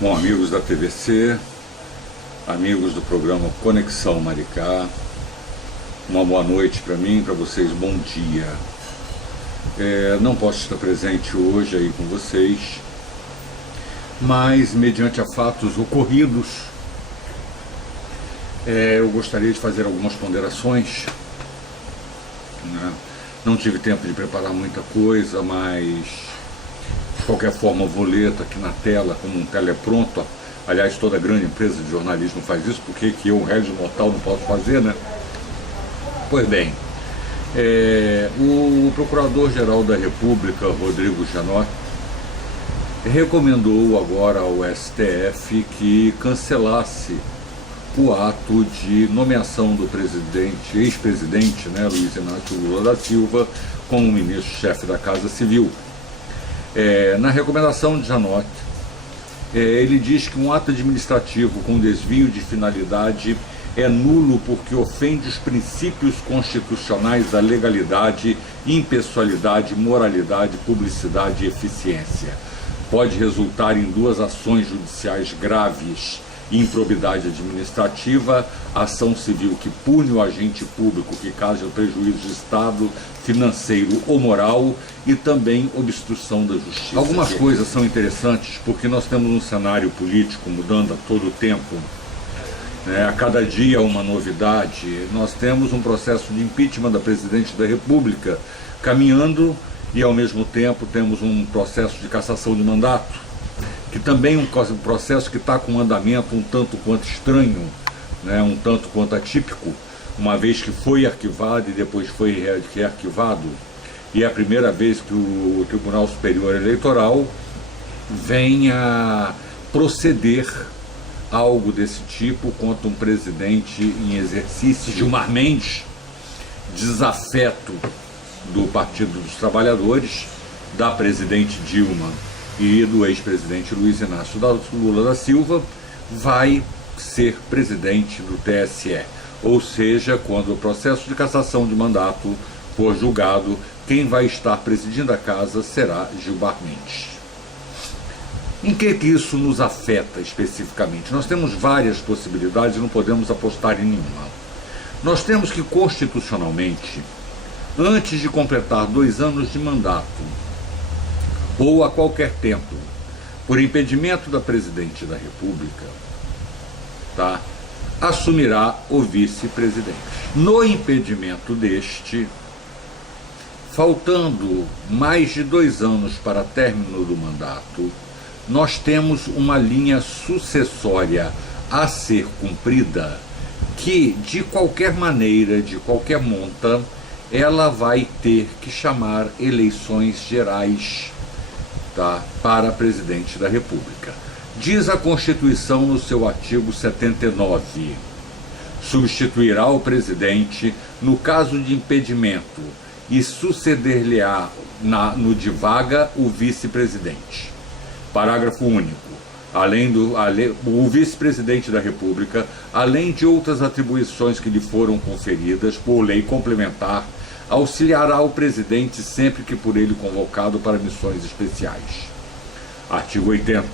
Bom, amigos da TVC, amigos do programa Conexão Maricá, uma boa noite para mim, para vocês, bom dia. Não posso estar presente hoje aí com vocês, mas mediante a fatos ocorridos, eu gostaria de fazer algumas ponderações, né? Não tive tempo de preparar muita coisa, mas de qualquer forma vou ler aqui na tela como um telepronto. Aliás, toda grande empresa de jornalismo faz isso, porque que eu, um régiо mortal, não posso fazer, né? Pois bem, o Procurador-Geral da República, Rodrigo Janot, recomendou agora ao STF que cancelasse o ato de nomeação do ex-presidente, né, Luiz Inácio Lula da Silva, como ministro-chefe da Casa Civil. Na recomendação de Janot, ele diz que um ato administrativo com desvio de finalidade é nulo porque ofende os princípios constitucionais da legalidade, impessoalidade, moralidade, publicidade e eficiência. Pode resultar em duas ações judiciais graves: improbidade administrativa, ação civil que pune o agente público que causa prejuízo de Estado, financeiro ou moral, e também obstrução da justiça. Algumas coisas são interessantes porque nós temos um cenário político mudando a todo tempo, né? A cada dia uma novidade. Nós temos um processo de impeachment da Presidente da República caminhando e ao mesmo tempo temos um processo de cassação de mandato, que também é um processo que está com um andamento um tanto quanto estranho, né? Um tanto quanto atípico, uma vez que foi arquivado e depois foi rearquivado, e é a primeira vez que o Tribunal Superior Eleitoral vem a proceder a algo desse tipo contra um presidente em exercício, Gilmar Mendes, desafeto do Partido dos Trabalhadores, da presidente Dilma e do ex-presidente Luiz Inácio Lula da Silva, vai ser presidente do TSE. Ou seja, quando o processo de cassação de mandato for julgado, quem vai estar presidindo a casa será Gilmar Mendes. Em que isso nos afeta especificamente? Nós temos várias possibilidades e não podemos apostar em nenhuma. Nós temos que, constitucionalmente, antes de completar 2 anos de mandato, ou a qualquer tempo, por impedimento da Presidente da República, assumirá o vice-presidente. No impedimento deste, faltando mais de 2 anos para término do mandato, nós temos uma linha sucessória a ser cumprida que, de qualquer maneira, de qualquer monta, ela vai ter que chamar eleições gerais, para presidente da República. Diz a Constituição no seu artigo 79, substituirá o presidente no caso de impedimento e suceder-lhe-á no de vaga o vice-presidente. Parágrafo único. O vice-presidente da República, além de outras atribuições que lhe foram conferidas por lei complementar, auxiliará o presidente sempre que por ele convocado para missões especiais. Artigo 80.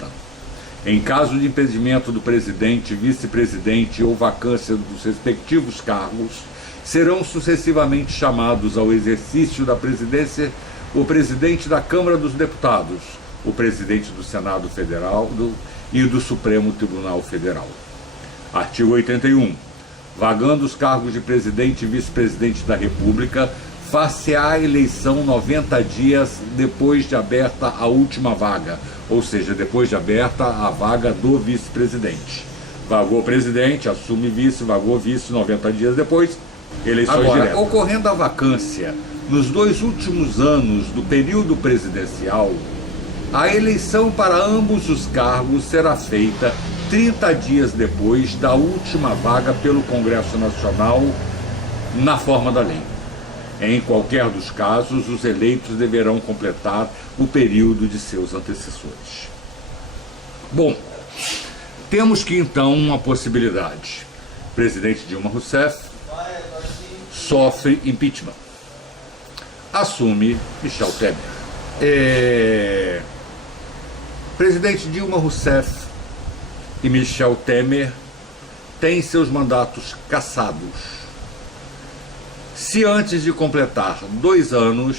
Em caso de impedimento do presidente, vice-presidente ou vacância dos respectivos cargos, serão sucessivamente chamados ao exercício da presidência o presidente da Câmara dos Deputados, o presidente do Senado Federal e do Supremo Tribunal Federal. Artigo 81. Vagando os cargos de presidente e vice-presidente da República, far-se-á a eleição 90 dias depois de aberta a última vaga, ou seja, depois de aberta a vaga do vice-presidente. Vagou presidente, assume vice, vagou vice, 90 dias depois, eleições diretas. Ocorrendo a vacância nos 2 últimos anos do período presidencial, a eleição para ambos os cargos será feita 30 dias depois da última vaga pelo Congresso Nacional, na forma da lei. Em qualquer dos casos, os eleitos deverão completar o período de seus antecessores. Bom, temos que então uma possibilidade. Presidente Dilma Rousseff sofre impeachment. Assume Michel Temer. Presidente Dilma Rousseff e Michel Temer têm seus mandatos cassados. Se antes de completar 2 anos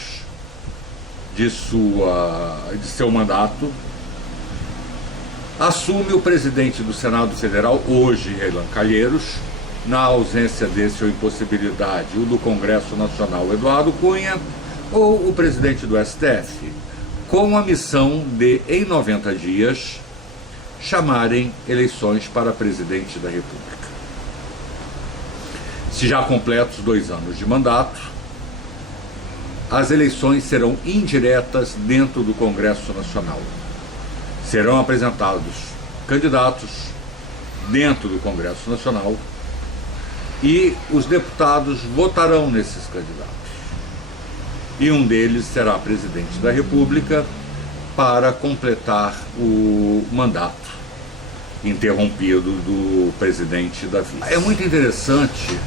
de seu mandato, assume o presidente do Senado Federal, hoje Renan Calheiros, na ausência desse ou impossibilidade, o do Congresso Nacional, Eduardo Cunha, ou o presidente do STF, com a missão de, em 90 dias, chamarem eleições para presidente da República. Se já completos 2 anos de mandato, as eleições serão indiretas dentro do Congresso Nacional. Serão apresentados candidatos dentro do Congresso Nacional e os deputados votarão nesses candidatos. E um deles será presidente da República para completar o mandato interrompido do presidente da vice. É muito interessante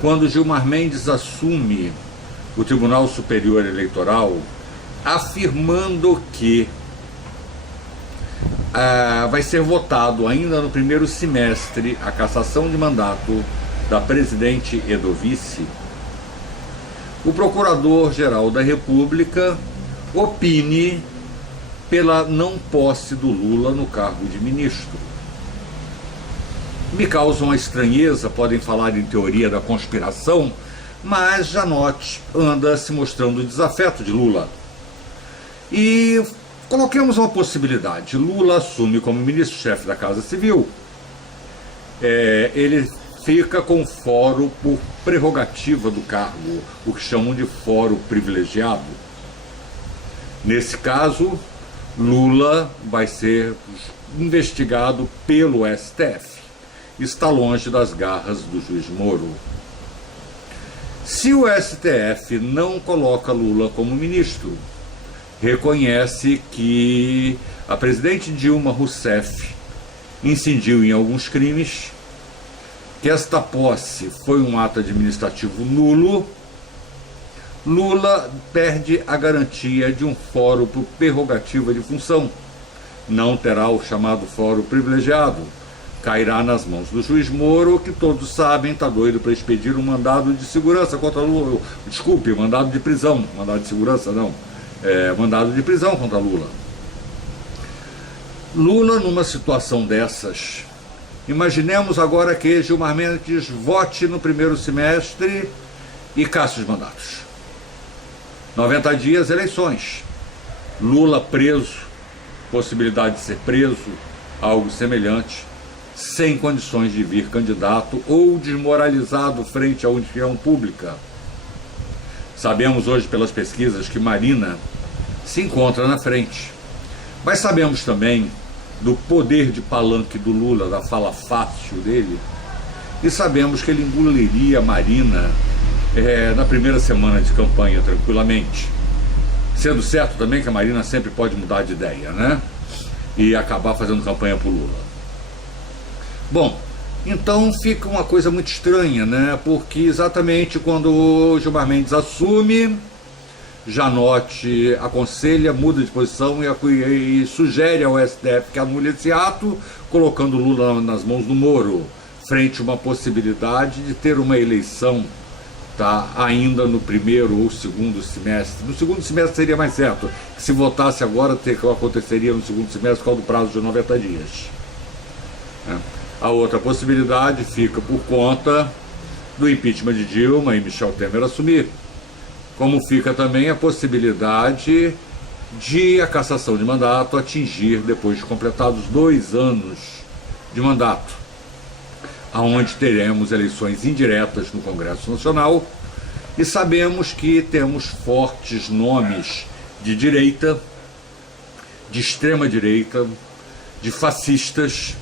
quando Gilmar Mendes assume o Tribunal Superior Eleitoral, afirmando que vai ser votado ainda no primeiro semestre a cassação de mandato da presidente e do vice. O Procurador-Geral da República opine pela não posse do Lula no cargo de ministro. Me causa uma estranheza, podem falar em teoria da conspiração, mas Janote anda se mostrando desafeto de Lula. E coloquemos uma possibilidade: Lula assume como ministro-chefe da Casa Civil, ele fica com fórum por prerrogativa do cargo, o que chamam de fórum privilegiado. Nesse caso, Lula vai ser investigado pelo STF. Está longe das garras do juiz Moro. Se o STF não coloca Lula como ministro, reconhece que a presidente Dilma Rousseff incidiu em alguns crimes, que esta posse foi um ato administrativo nulo, Lula perde a garantia de um fórum por prerrogativa de função. Não terá o chamado fórum privilegiado. Cairá nas mãos do juiz Moro, que todos sabem está doido para expedir um mandado de segurança contra Lula. Desculpe, mandado de prisão. Mandado de segurança não. Mandado de prisão contra Lula. Lula, numa situação dessas, imaginemos agora que Gilmar Mendes vote no primeiro semestre e casse os mandatos. 90 dias, eleições. Lula preso, possibilidade de ser preso, algo semelhante, sem condições de vir candidato ou desmoralizado frente à opinião pública. Sabemos hoje pelas pesquisas que Marina se encontra na frente, mas sabemos também do poder de palanque do Lula, da fala fácil dele, e sabemos que ele engoliria Marina na primeira semana de campanha tranquilamente, sendo certo também que a Marina sempre pode mudar de ideia, né? E acabar fazendo campanha pro Lula. Bom, então fica uma coisa muito estranha, né? Porque exatamente quando o Gilmar Mendes assume, Janote aconselha, muda de posição e sugere ao STF que anule esse ato, colocando Lula nas mãos do Moro, frente a uma possibilidade de ter uma eleição, tá, ainda no primeiro ou segundo semestre. No segundo semestre seria mais certo, que se votasse agora, aconteceria no segundo semestre, por causa do prazo de 90 dias. A outra possibilidade fica por conta do impeachment de Dilma e Michel Temer assumir. Como fica também a possibilidade de a cassação de mandato atingir, depois de completados 2 anos de mandato, onde teremos eleições indiretas no Congresso Nacional, e sabemos que temos fortes nomes de direita, de extrema direita, de fascistas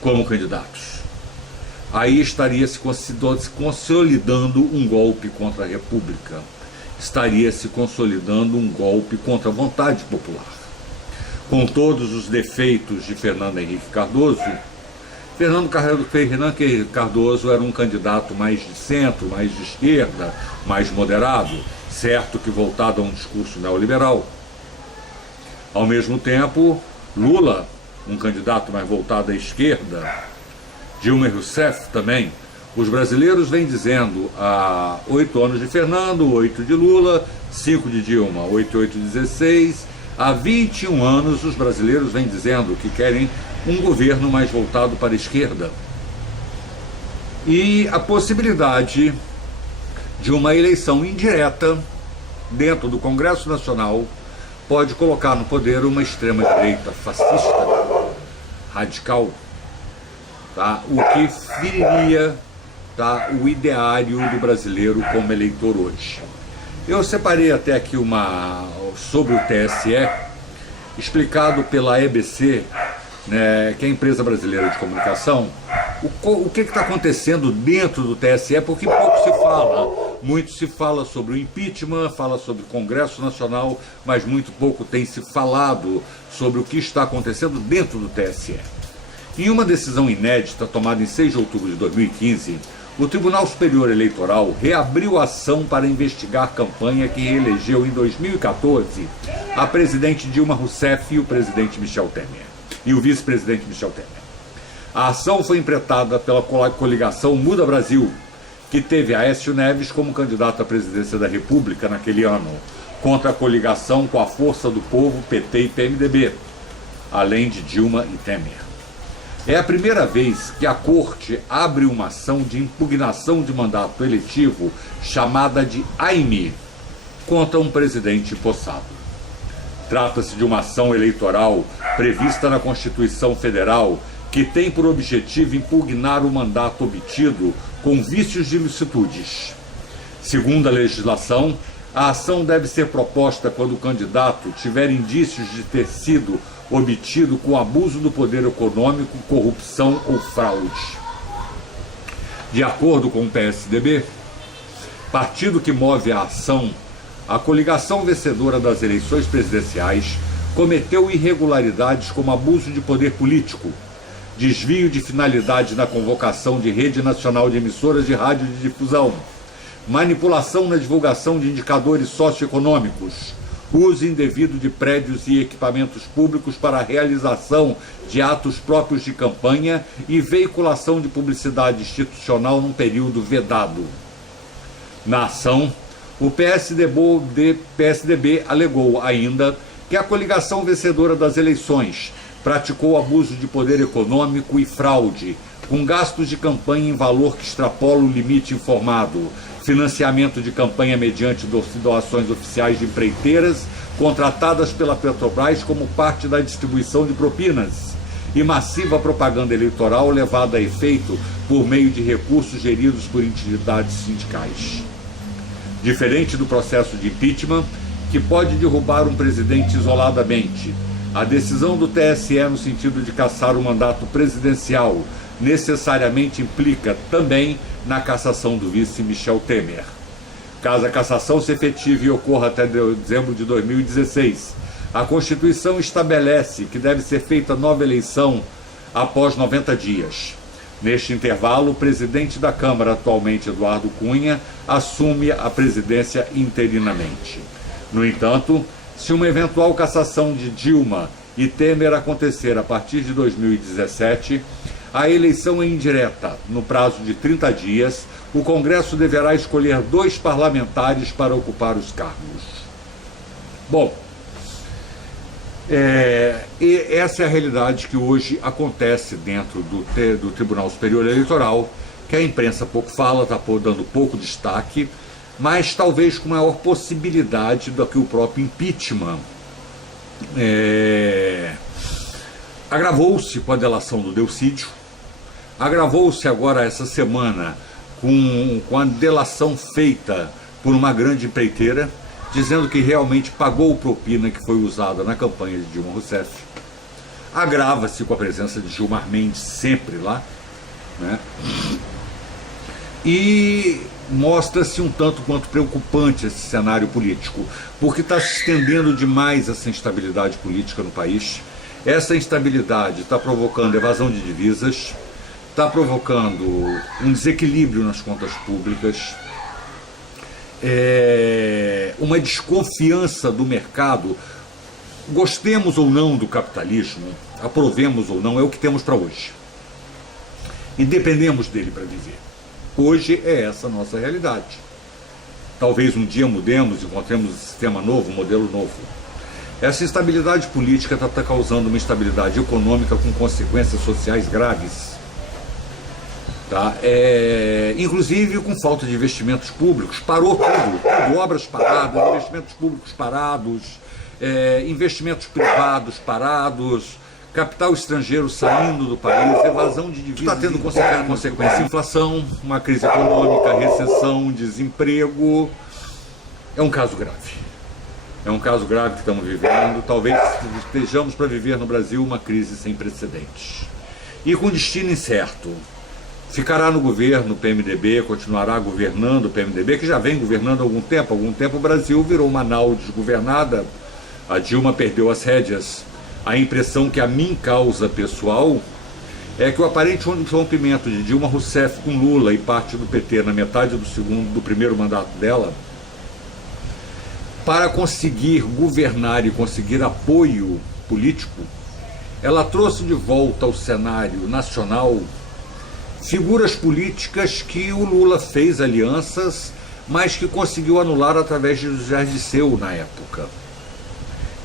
como candidatos. Aí estaria se consolidando um golpe contra a República, estaria se consolidando um golpe contra a vontade popular. Com todos os defeitos de Fernando Henrique Cardoso, Fernando Cardoso era um candidato mais de centro, mais de esquerda, mais moderado, certo que voltado a um discurso neoliberal. Ao mesmo tempo, Lula um candidato mais voltado à esquerda, Dilma Rousseff também. Os brasileiros vêm dizendo há 8 anos de Fernando, 8 de Lula, 5 de Dilma, 8, 8, 16. Há 21 anos os brasileiros vêm dizendo que querem um governo mais voltado para a esquerda. E a possibilidade de uma eleição indireta dentro do Congresso Nacional pode colocar no poder uma extrema-direita fascista, radical, tá? O que feriria, tá, o ideário do brasileiro como eleitor hoje. Eu separei até aqui sobre o TSE, explicado pela EBC, né, que é a Empresa Brasileira de Comunicação, o que está acontecendo dentro do TSE, porque pouco se fala. Muito se fala sobre o impeachment, fala sobre o Congresso Nacional, mas muito pouco tem se falado sobre o que está acontecendo dentro do TSE. Em uma decisão inédita tomada em 6 de outubro de 2015, o Tribunal Superior Eleitoral reabriu a ação para investigar a campanha que reelegeu em 2014 a presidente Dilma Rousseff e o presidente Michel Temer, e o vice-presidente Michel Temer. A ação foi empreitada pela coligação Muda Brasil, que teve Aécio Neves como candidato à presidência da República naquele ano, contra a coligação com a Força do Povo, PT e PMDB, além de Dilma e Temer. É a primeira vez que a Corte abre uma ação de impugnação de mandato eletivo chamada de AIME contra um presidente possado. Trata-se de uma ação eleitoral prevista na Constituição Federal que tem por objetivo impugnar o mandato obtido com vícios de ilicitudes. Segundo a legislação, a ação deve ser proposta quando o candidato tiver indícios de ter sido obtido com abuso do poder econômico, corrupção ou fraude. De acordo com o PSDB, partido que move a ação, a coligação vencedora das eleições presidenciais cometeu irregularidades como abuso de poder político, desvio de finalidade na convocação de rede nacional de emissoras de rádio de difusão, manipulação na divulgação de indicadores socioeconômicos, uso indevido de prédios e equipamentos públicos para a realização de atos próprios de campanha e veiculação de publicidade institucional num período vedado. Na ação, o PSDB alegou ainda que a coligação vencedora das eleições praticou abuso de poder econômico e fraude, com gastos de campanha em valor que extrapola o limite informado, financiamento de campanha mediante doações oficiais de empreiteiras contratadas pela Petrobras como parte da distribuição de propinas e massiva propaganda eleitoral levada a efeito por meio de recursos geridos por entidades sindicais. Diferente do processo de impeachment, que pode derrubar um presidente isoladamente, a decisão do TSE no sentido de cassar o mandato presidencial necessariamente implica também na cassação do vice Michel Temer. Caso a cassação se efetive e ocorra até dezembro de 2016, a Constituição estabelece que deve ser feita nova eleição após 90 dias. Neste intervalo, o presidente da Câmara, atualmente Eduardo Cunha, assume a presidência interinamente. No entanto, se uma eventual cassação de Dilma e Temer acontecer a partir de 2017, a eleição é indireta. No prazo de 30 dias, o Congresso deverá escolher 2 parlamentares para ocupar os cargos. Bom, e essa é a realidade que hoje acontece dentro do Tribunal Superior Eleitoral, que a imprensa pouco fala, está dando pouco destaque, mas talvez com maior possibilidade do que o próprio impeachment. Agravou-se com a delação do Delcídio, agravou-se agora essa semana com a delação feita por uma grande empreiteira, dizendo que realmente pagou propina que foi usada na campanha de Dilma Rousseff. Agrava-se com a presença de Gilmar Mendes sempre lá, né? E mostra-se um tanto quanto preocupante esse cenário político, porque está se estendendo demais essa instabilidade política no país. Essa instabilidade está provocando evasão de divisas, está provocando um desequilíbrio nas contas públicas, uma desconfiança do mercado. Gostemos ou não do capitalismo, aprovemos ou não, é o que temos para hoje. E dependemos dele para viver. Hoje é essa a nossa realidade. Talvez um dia mudemos, encontremos um sistema novo, um modelo novo. Essa instabilidade política está causando uma instabilidade econômica com consequências sociais graves. Tá? Inclusive com falta de investimentos públicos, parou tudo, obras paradas, investimentos públicos parados, investimentos privados parados, capital estrangeiro saindo do país, evasão de divisas. Está tendo consequência, inflação, uma crise econômica, recessão, desemprego. É um caso grave. É um caso grave que estamos vivendo. Talvez estejamos para viver no Brasil uma crise sem precedentes. E com destino incerto. Ficará no governo o PMDB, continuará governando o PMDB, que já vem governando há algum tempo. Há algum tempo o Brasil virou uma nau desgovernada. A Dilma perdeu as rédeas. A impressão que a mim causa pessoal é que o aparente rompimento de Dilma Rousseff com Lula e parte do PT na metade do primeiro mandato dela, para conseguir governar e conseguir apoio político, ela trouxe de volta ao cenário nacional figuras políticas que o Lula fez alianças, mas que conseguiu anular através de José Dirceu na época.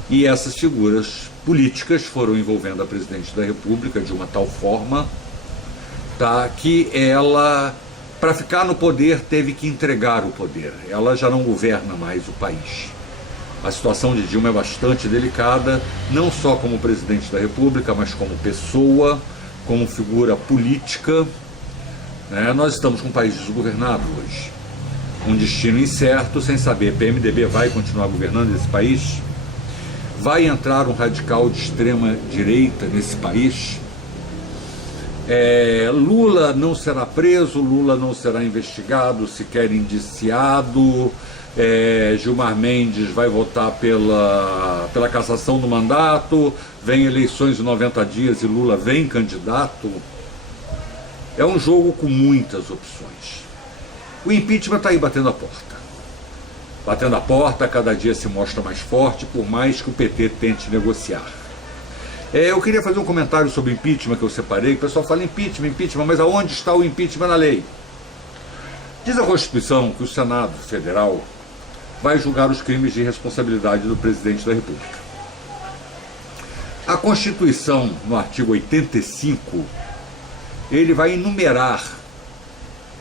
E essas figuras políticas foram envolvendo a presidente da República de uma tal forma, tá, que ela, para ficar no poder, teve que entregar o poder. Ela já não governa mais o país. A situação de Dilma é bastante delicada, não só como presidente da República, mas como pessoa, como figura política. Nós estamos com um país desgovernado hoje. Um destino incerto, sem saber, PMDB vai continuar governando esse país? Vai entrar um radical de extrema direita nesse país? Lula não será preso, Lula não será investigado, sequer indiciado. Gilmar Mendes vai votar pela cassação do mandato, vem eleições em 90 dias e Lula vem candidato. É um jogo com muitas opções. O impeachment está aí batendo a porta. Batendo a porta, cada dia se mostra mais forte, por mais que o PT tente negociar. Eu queria fazer um comentário sobre impeachment que eu separei. O pessoal fala impeachment, mas aonde está o impeachment na lei? Diz a Constituição que o Senado Federal vai julgar os crimes de responsabilidade do presidente da República. A Constituição, no artigo 85, ele vai enumerar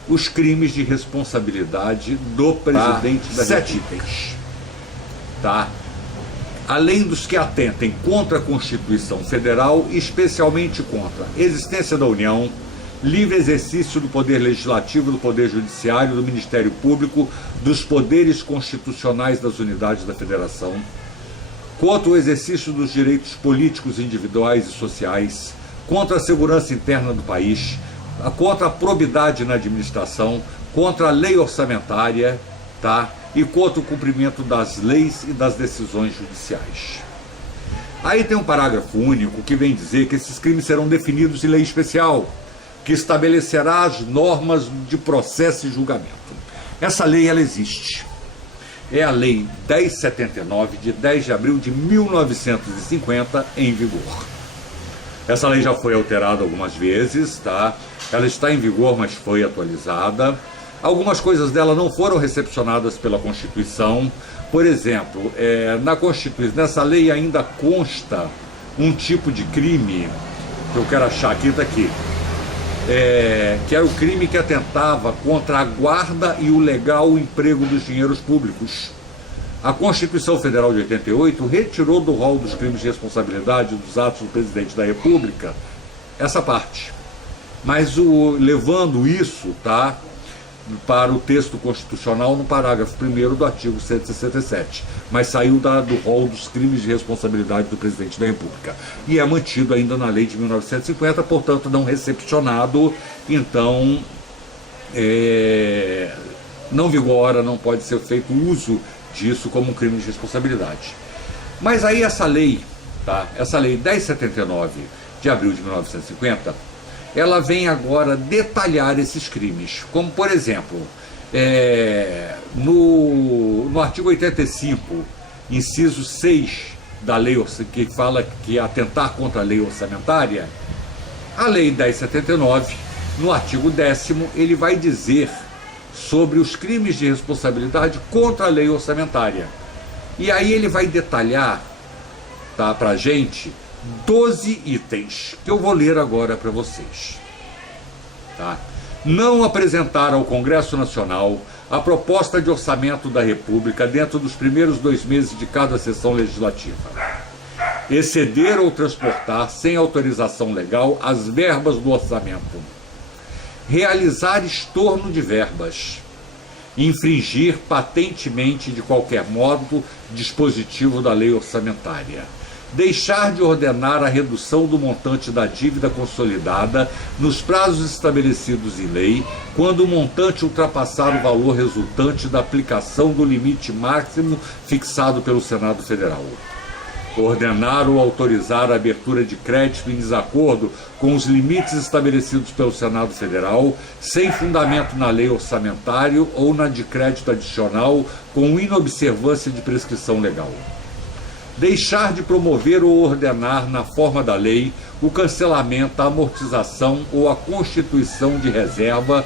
os crimes de responsabilidade do presidente da República. 7 itens. Tá? Além dos que atentem contra a Constituição Federal, especialmente contra a existência da União, livre exercício do poder legislativo, do poder judiciário, do Ministério Público, dos poderes constitucionais das unidades da Federação, contra o exercício dos direitos políticos individuais e sociais, contra a segurança interna do país, contra a probidade na administração, contra a lei orçamentária, tá? E contra o cumprimento das leis e das decisões judiciais. Aí tem um parágrafo único que vem dizer que esses crimes serão definidos em lei especial, que estabelecerá as normas de processo e julgamento. Essa lei, ela existe. É a Lei 1079, de 10 de abril de 1950, em vigor. Essa lei já foi alterada algumas vezes, tá? Ela está em vigor, mas foi atualizada. Algumas coisas dela não foram recepcionadas pela Constituição. Por exemplo, nessa lei ainda consta um tipo de crime, que eu quero achar aqui, está aqui, que era o crime que atentava contra a guarda e o legal emprego dos dinheiros públicos. A Constituição Federal de 88 retirou do rol dos crimes de responsabilidade dos atos do presidente da República essa parte. Mas levando isso, tá, para o texto constitucional no parágrafo 1º do artigo 167, mas saiu do rol dos crimes de responsabilidade do presidente da República. E é mantido ainda na lei de 1950, portanto não recepcionado, então não vigora, não pode ser feito uso disso como um crime de responsabilidade. Mas aí essa lei, tá, essa lei 1079 de abril de 1950, ela vem agora detalhar esses crimes, como por exemplo, no artigo 85, inciso 6 da lei que fala que atentar contra a lei orçamentária, a lei 1079, no artigo 10º, ele vai dizer sobre os crimes de responsabilidade contra a lei orçamentária. E aí ele vai detalhar, tá, para a gente 12 itens, que eu vou ler agora para vocês. Tá? Não apresentar ao Congresso Nacional a proposta de orçamento da República dentro dos primeiros 2 meses de cada sessão legislativa. Exceder ou transportar, sem autorização legal, as verbas do orçamento. Realizar estorno de verbas. Infringir patentemente, de qualquer modo, dispositivo da lei orçamentária. Deixar de ordenar a redução do montante da dívida consolidada nos prazos estabelecidos em lei, quando o montante ultrapassar o valor resultante da aplicação do limite máximo fixado pelo Senado Federal. Ordenar ou autorizar a abertura de crédito em desacordo com os limites estabelecidos pelo Senado Federal, sem fundamento na lei orçamentária ou na de crédito adicional, com inobservância de prescrição legal. Deixar de promover ou ordenar, na forma da lei, o cancelamento, a amortização ou a constituição de reserva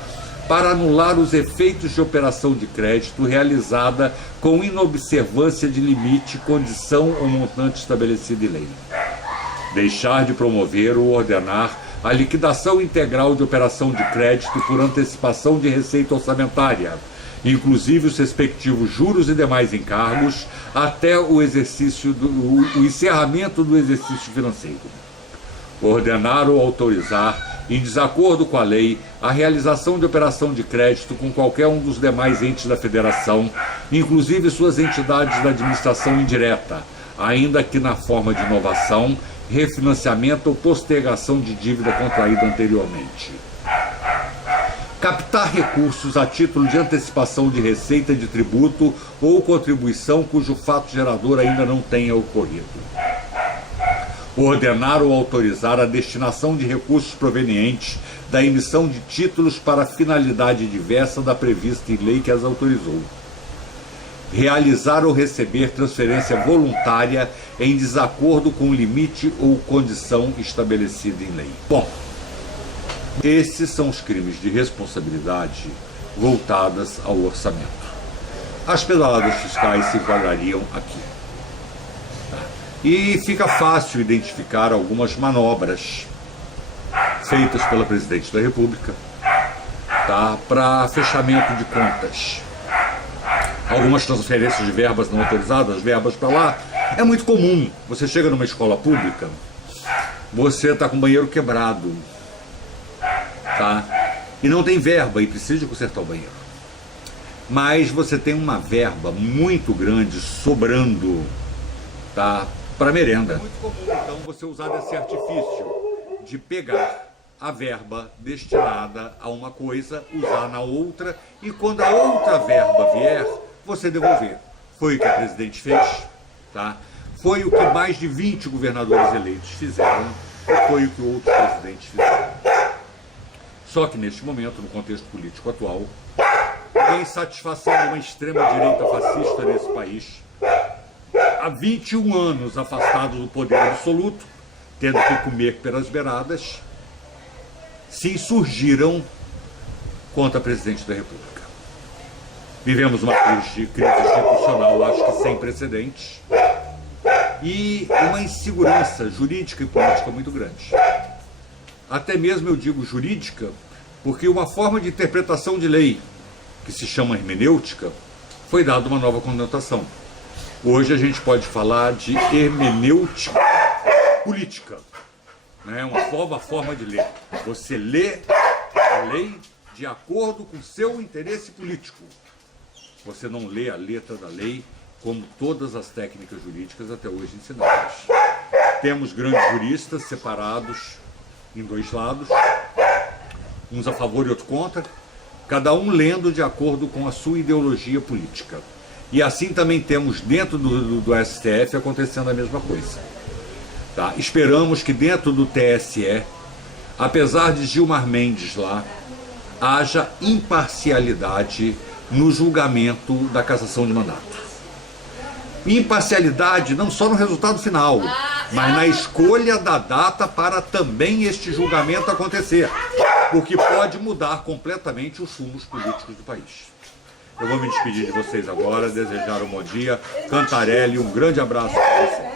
para anular os efeitos de operação de crédito realizada com inobservância de limite, condição ou montante estabelecido em lei. Deixar de promover ou ordenar a liquidação integral de operação de crédito por antecipação de receita orçamentária, inclusive os respectivos juros e demais encargos, até o encerramento do exercício financeiro. Ordenar ou autorizar, em desacordo com a lei, a realização de operação de crédito com qualquer um dos demais entes da Federação, inclusive suas entidades da administração indireta, ainda que na forma de inovação, refinanciamento ou postergação de dívida contraída anteriormente. Captar recursos a título de antecipação de receita de tributo ou contribuição cujo fato gerador ainda não tenha ocorrido. Ordenar ou autorizar a destinação de recursos provenientes da emissão de títulos para finalidade diversa da prevista em lei que as autorizou. Realizar ou receber transferência voluntária em desacordo com o limite ou condição estabelecida em lei. Bom, esses são os crimes de responsabilidade voltadas ao orçamento. As pedaladas fiscais se enquadrariam aqui. E fica fácil identificar algumas manobras feitas pela Presidente da República, tá, para fechamento de contas. Algumas transferências de verbas não autorizadas, verbas para lá. É muito comum. Você chega numa escola pública, você está com o banheiro quebrado, tá? E não tem verba e precisa de consertar o banheiro. Mas você tem uma verba muito grande sobrando, tá, para merenda. É muito comum, então, você usar desse artifício de pegar a verba destinada a uma coisa, usar na outra, e quando a outra verba vier, você devolver. Foi o que a presidente fez, tá? Foi o que mais de 20 governadores eleitos fizeram, foi o que outros presidentes fizeram. Só que neste momento, no contexto político atual, em satisfação de uma extrema-direita fascista nesse país, há 21 anos afastado do poder absoluto, tendo que comer pelas beiradas, se insurgiram contra a Presidente da República. Vivemos uma crise institucional, acho que sem precedentes, e uma insegurança jurídica e política muito grande. Até mesmo eu digo jurídica, porque uma forma de interpretação de lei, que se chama hermenêutica, foi dada uma nova conotação. Hoje a gente pode falar de hermenêutica política, né? Uma forma de ler. Você lê a lei de acordo com o seu interesse político. Você não lê a letra da lei como todas as técnicas jurídicas até hoje ensinadas. Temos grandes juristas separados em dois lados, uns a favor e outros contra, cada um lendo de acordo com a sua ideologia política. E assim também temos dentro do STF acontecendo a mesma coisa. Tá? Esperamos que dentro do TSE, apesar de Gilmar Mendes lá, haja imparcialidade no julgamento da cassação de mandato. imparcialidade não só no resultado final, mas na escolha da data para também este julgamento acontecer, porque pode mudar completamente os rumos políticos do país. Eu vou me despedir de vocês agora, desejar um bom dia, Cantarelli, um grande abraço para vocês.